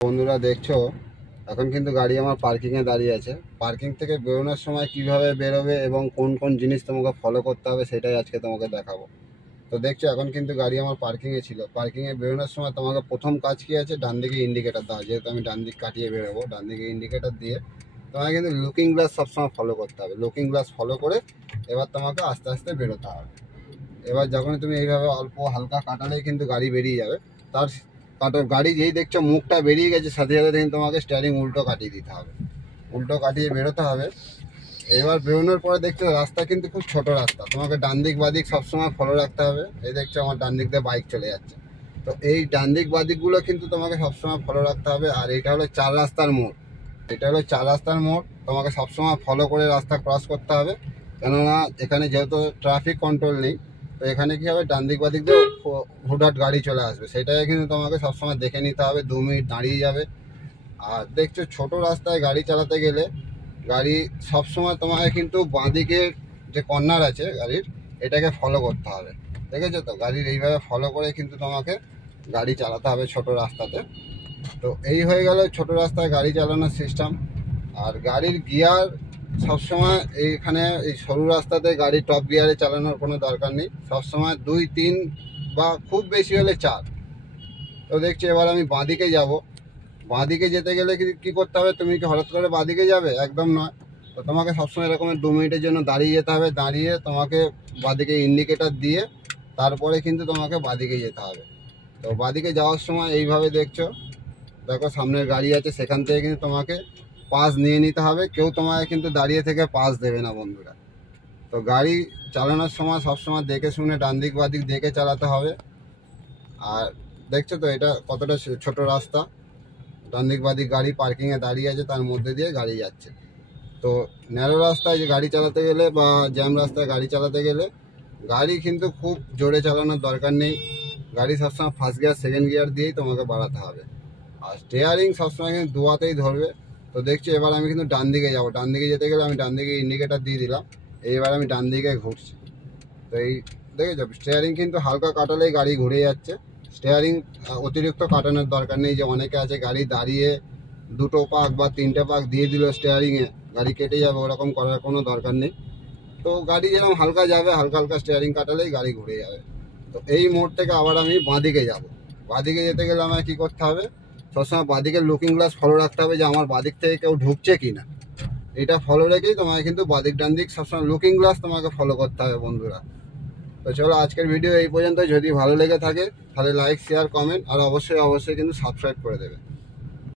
বন্ধুরা দেখছো এখন কিন্তু গাড়ি আমার পার্কিংয়ে দাঁড়িয়ে আছে। পার্কিং থেকে বেরোনোর সময় কিভাবে বেরোবে এবং কোন কোন জিনিস তোমাকে ফলো করতে হবে সেটাই আজকে তোমাকে দেখাবো। তো দেখছো এখন কিন্তু গাড়ি আমার পার্কিংয়ে ছিল। পার্কিংয়ে বেরোনোর সময় তোমাকে প্রথম কাজ কি আছে, ডান দিকে ইন্ডিকেটার দেওয়া। যেহেতু আমি ডান দিক কাটিয়ে বেরোবো, ডান দিকে ইন্ডিকেটার দিয়ে তোমাকে কিন্তু লুকিং গ্লাস সবসময় ফলো করতে হবে। লুকিং গ্লাস ফলো করে এবার তোমাকে আস্তে আস্তে বেরোতে হবে। এবার যখন তুমি এইভাবে অল্প হালকা কাটালেই কিন্তু গাড়ি বেরিয়ে যাবে। তার গাড়ি যেই দেখছো মুখটা বেরিয়ে গেছে, সাথে সাথে কিন্তু তোমাকে স্টিয়ারিং উল্টো কাটিয়ে দিতে হবে, উল্টো কাটিয়ে বেরোতে হবে। এবার বেরোনোর পরে দেখছো রাস্তা কিন্তু খুব ছোট রাস্তা, তোমাকে ডান দিক বাদিক সবসময় ফলো রাখতে হবে। এই দেখছো আমার ডান দিক দিয়ে বাইক চলে যাচ্ছে, তো এই ডান দিক বাদিকগুলো কিন্তু তোমাকে সবসময় ফলো রাখতে হবে। আর এটা হলো 4 রাস্তার মোড়, এটা হলো 4 রাস্তার মোড়, তোমাকে সবসময় ফলো করে রাস্তা ক্রস করতে হবে। কেননা এখানে যেহেতু ট্রাফিক কন্ট্রোল নেই, তো এখানে কি হবে, ডান দিক বাদিক দিয়ে হুটহাট গাড়ি চলে আসবে, সেটাই কিন্তু তোমাকে সবসময় দেখে নিতে হবে। 2 মিনিট দাঁড়িয়ে যাবে। আর দেখছো ছোট রাস্তায় গাড়ি চালাতে গেলে গাড়ি সবসময় তোমাকে কিন্তু বাঁদিকের যে কর্নার আছে গাড়ির, এটাকে ফলো করতে হবে। দেখেছো তো, গাড়ির এইভাবে ফলো করে কিন্তু তোমাকে গাড়ি চালাতে হবে ছোট রাস্তাতে। তো এই হয়ে গেল ছোট রাস্তায় গাড়ি চালানোর সিস্টেম। আর গাড়ির গিয়ার সবসময় এইখানে এই সরু রাস্তাতে গাড়ি টপ গিয়ারে চালানোর কোনো দরকার নেই, সবসময় 2, 3 বা খুব বেশি হলে 4। তো দেখছি এবার আমি বাঁদিকে যাব। বাঁদিকে যেতে গেলে কি করতে হবে, তুমি কি হঠাৎ করে বাঁদিকে যাবে? একদম নয়। তো তোমাকে সবসময় এরকম 2 মিনিটের জন্য দাঁড়িয়ে যেতে হবে। দাঁড়িয়ে তোমাকে বাঁদিকে ইন্ডিকেটার দিয়ে তারপরে কিন্তু তোমাকে বাঁদিকে যেতে হবে। তো বাঁদিকে যাওয়ার সময় এইভাবে দেখছো, দেখো সামনের গাড়ি আছে, সেখান থেকে কিন্তু তোমাকে পাস নিয়ে নিতে হবে। কেউ তোমাকে কিন্তু দাঁড়িয়ে থেকে পাস দেবে না বন্ধুরা। তো গাড়ি চালানোর সময় সবসময় দেখে শুনে ডান দিক বাদিক দেখে চালাতে হবে। আর দেখছো তো এটা কতটা ছোট রাস্তা, ডান দিক বাদিক গাড়ি পার্কিংয়ে দাঁড়িয়ে আছে, তার মধ্যে দিয়ে গাড়ি যাচ্ছে। তো ন্যারো রাস্তায় যে গাড়ি চালাতে গেলে বা জ্যাম রাস্তায় গাড়ি চালাতে গেলে গাড়ি কিন্তু খুব জোরে চালানোর দরকার নেই। গাড়ি সবসময় ফার্স্ট গিয়ার সেকেন্ড গিয়ার দিয়েই তোমাকে বাড়াতে হবে। আর স্টিয়ারিং সবসময় কিন্তু দুয়াতেই ধরবে। তো দেখছি এবার আমি কিন্তু ডান দিকে যাবো। ডান দিকে যেতে গেলে আমি ডান দিকে ইন্ডিকেটার দিয়ে দিলাম, এইবার আমি ডান দিকে ঘুরছি। তো এই দেখেছো স্টিয়ারিং কিন্তু হালকা কাটালেই গাড়ি ঘুরে যাচ্ছে। স্টিয়ারিং অতিরিক্ত কাটানোর দরকার নেই। যে অনেকে আছে গাড়ি দাঁড়িয়ে 2টো পাক বা 3টে পাক দিয়ে দিল স্টিয়ারিংয়ে, গাড়ি কেটে যাবে, ওরকম করার কোনো দরকার নেই। তো গাড়ি যেরকম হালকা যাবে, হালকা হালকা স্টিয়ারিং কাটালেই গাড়ি ঘুরে যাবে। তো এই মোড় থেকে আবার আমি বাঁদিকে যাব। বাঁদিকে যেতে গেলে আমায় কী করতে হবে, সবসময় বাঁদিকের লুকিং গ্লাস ফলো রাখতে হবে যে আমার বাঁদিক থেকে কেউ ঢুকছে কি না। এটা ফলো রেখেই তোমাকে কিন্তু বাঁদিক ডান দিক সবসময় লুকিং গ্লাস তোমাকে ফলো করতে হবে বন্ধুরা। তো চলো আজকের ভিডিও এই পর্যন্ত। যদি ভালো লেগে থাকে তাহলে লাইক, শেয়ার, কমেন্ট আর অবশ্যই অবশ্যই কিন্তু সাবস্ক্রাইব করে দেবে।